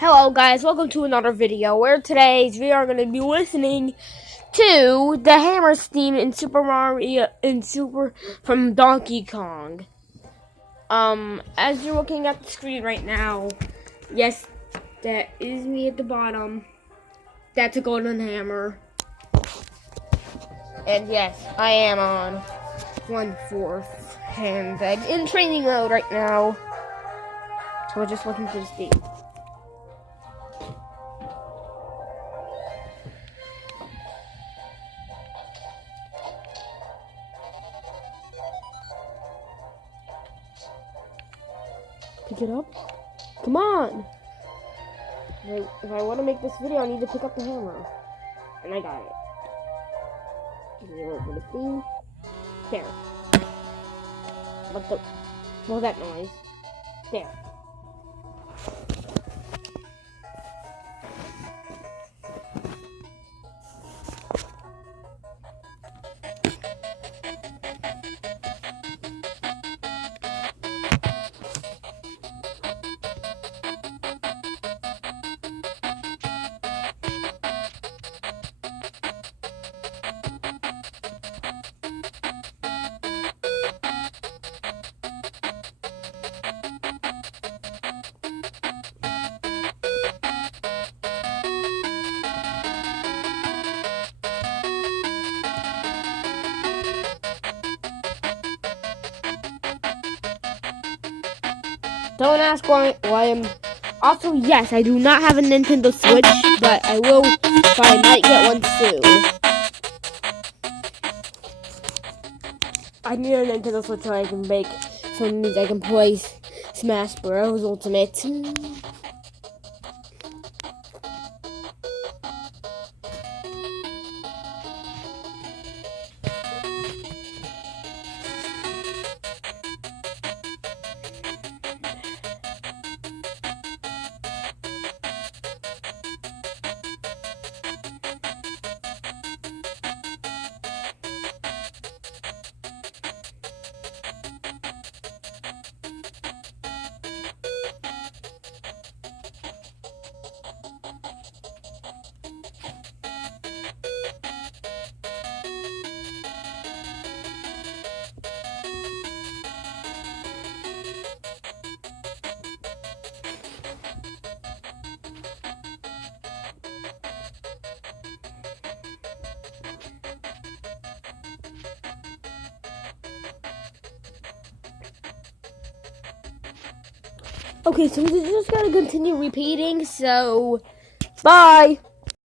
Hello guys, welcome to another video where today we are going to be listening to the Hammer's theme in Super Mario from Donkey Kong. As you're looking at the screen right now, yes, that is me at the bottom. That's a golden hammer. And yes, I am on 1/4 and I'm in training mode right now. So we're just looking for this theme. Pick it up. Come on! If I want to make this video, I need to pick up the hammer. And I got it. Give me a little bit of theme. There. What was that noise? There. Don't ask why I'm... Also, yes, I do not have a Nintendo Switch, but I will, but I might get one soon. I need a Nintendo Switch so I can play Smash Bros. Ultimate. Okay, so we just gotta continue repeating, so bye!